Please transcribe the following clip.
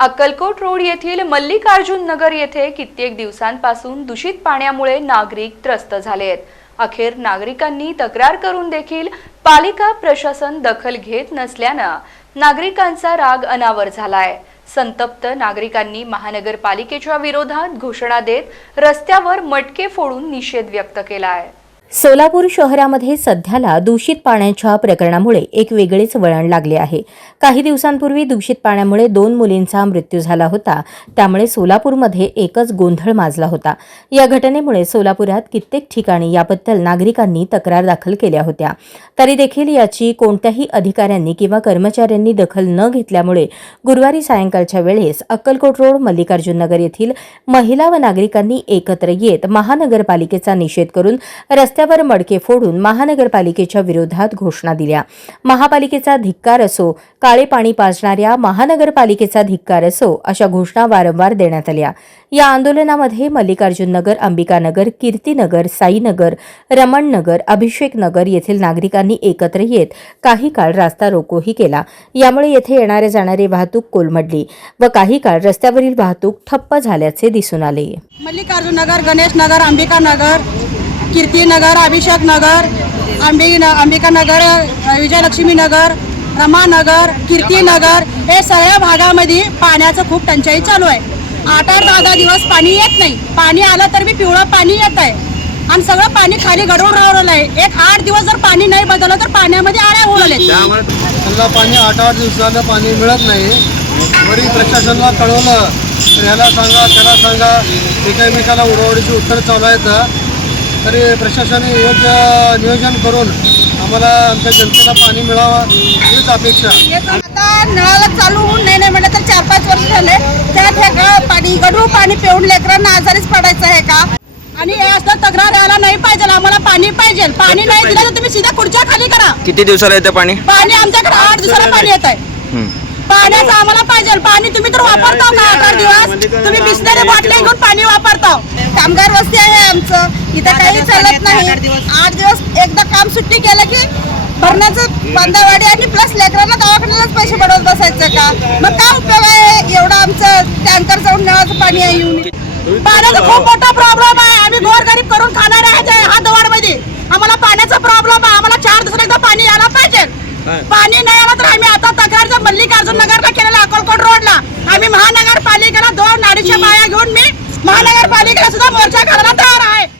Akkalkot road येथील मल्लिकार्जुन नगर येथे कित्येक दिवसांपासून दूषित पाण्यामुळे नागरिक त्रस्त झाले आहेत. अखेर नागरिकांनी तक्रार करून देखील पालिका प्रशासन दखल घेत नसल्यानं नागरिकांचा राग अनावर झालाय. संतप्त नागरिकांनी महानगरपालिकेच्या विरोधात घोषणा देत रस्त्यावर मटके फोडून निषेध व्यक्त केला आहे सोलापूर शहरामध्ये सध्याला दूषित पाण्याच्या प्रकरणामुळे एक वेगळेच वळण लागले आहे. काही दिवसांपूर्वी दूषित पाण्यामुळे दोन मुलींचा मृत्यू झाला होता. त्यामुळे सोलापूरमध्ये एकच गोंधळ माजला होता. या घटनेमुळे सोलापुरात कित्येक ठिकाणी याबद्दल नागरिकांनी तक्रार दाखल केल्या होत्या. तरी देखील याची कोणत्याही अधिकाऱ्यांनी किंवा कर्मचाऱ्यांनी दखल न घेतल्यामुळे गुरुवारी सायंकाळच्या वेळेस अक्कलकोट रोड मल्लिकार्जुन नगर येथील महिला व नागरिकांनी एकत्र येत महानगरपालिकेचा निषेध करून रस्ते रस्त्यावर मडके फोडून महानगरपालिकेच्या विरोधात घोषणा दिल्या. महापालिकेचा धिक्कार असो काळे पाणी पाजणाऱ्या महानगरपालिकेचा धिक्कार असो अशा घोषणा वारंवार देण्यात आल्या. या आंदोलनामध्ये मल्लिकार्जुन नगर अंबिकानगर कीर्तीनगर साईनगर रमणनगर अभिषेक नगर येथील नागरिकांनी एकत्र येत काही काळ रास्ता रोकोही केला. यामुळे येथे येणारे जाणारी वाहतूक कोलमडली व काही काळ रस्त्यावरील वाहतूक ठप्प झाल्याचे दिसून आले. मल्लिकार्जुन नगर गणेश नगर कीर्ती नगर अभिषेक नगर अंबी अंबिका नगर विजयलक्ष्मी नगर रमानगर कीर्ती नगर हे सगळ्या भागामध्ये पाण्याचं खूप टंचाई चालू आहे. आठ आठ दहा दहा दिवस पाणी येत नाही. पाणी आलं तर बी पिवळं पाणी येत आहे. आणि सगळं पाणी खाली गडवून राहिलं आहे. एक आठ दिवस जर पाणी नाही बदललं तर पाण्यामध्ये आळ्या लागल्या त्यांना पाणी आठ आठ दिवसाला पाणी मिळत नाही. वरील प्रशासनाला कळवलं. तर ह्याला सांगा त्याला सांगा. एकामेकाला उडवडीची उत्तर चालू आहेत. तरी प्रशासनाने योग्य नियोजन करून आम्हाला आमच्या जनतेला पाणी मिळावं हीच अपेक्षा आता नळाला चालू होऊन नाही नाही म्हटलं तर चार पाच वर्ष झाले. त्यात हे का पाणी गढूळ पाणी पिऊन लेकरांना आजारीच पडायचं आहे का? आणि हे असं तक्रार यायला नाही पाहिजे आम्हाला पाणी पाहिजे. पाणी नाही दिलं तर तुम्ही सीधा खुर्च्या खाली करा. किती दिवसाला येतं पाणी? पाणी आमच्याकडे आठ दिवसाला पाणी येत आहे पाण्याचं आम्हाला पाहिजे. पाणी तुम्ही तर वापरताव का आठ आठ दिवस? तुम्ही बिसलेले बाटल्या घेऊन पाणी वापरताव. कामगार वस्ती आहे आमचं. इथं काही चालत नाही. आठ दिवस. एकदा काम सुट्टी केलं की भरण्याचं बांधावाडी आणि प्लस लेकरांना दवाखान्यालाच पैसे पडवत बसायचं का? मग काय उपयोग आहे? एवढं आमचं टँकर जाऊन नळाचं पाणी आहे येऊन. पाण्याचा खूप मोठा प्रॉब्लेम आहे. आम्ही गोरगरीब करून खाणारे आहे हा दवाडमध्ये. आम्हाला पाण्याचा प्रॉब्लेम आहे. आम्हाला चार दिवसाला एकदा पाणी यायला पाहिजे. पाणी नाही आलं तर आम्ही आता तक्रार जर मल्लिकार्जुन नगरला केलेला अकोलकोट रोडला आम्ही महानगरपालिकेला दोन अडीचशे बाया घेऊन मी महानगरपालिकेला सुद्धा मोर्चा तयार